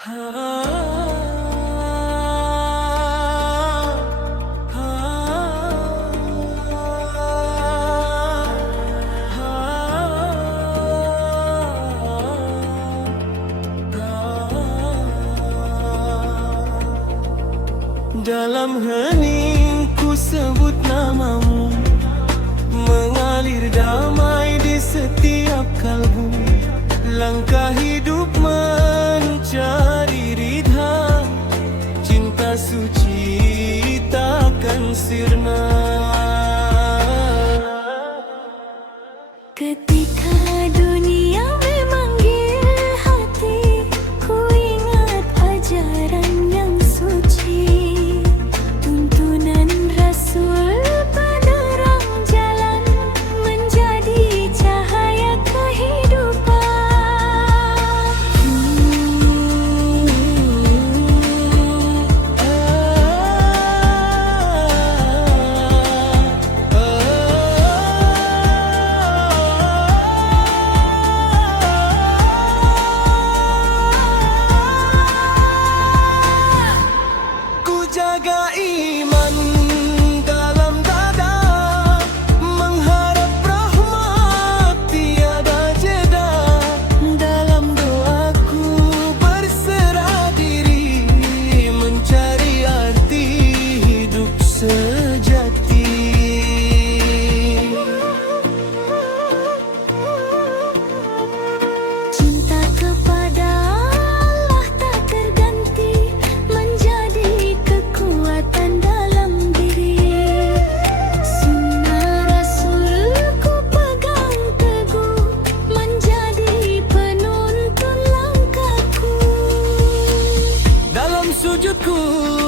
Dalam hening ku sebut namamu. سيرنا ketika dunia cool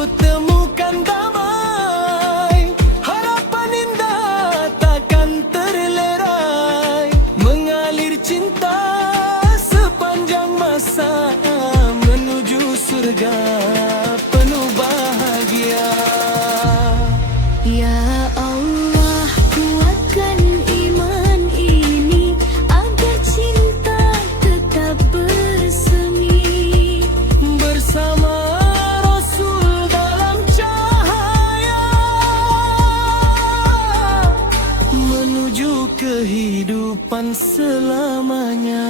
kehidupan selamanya.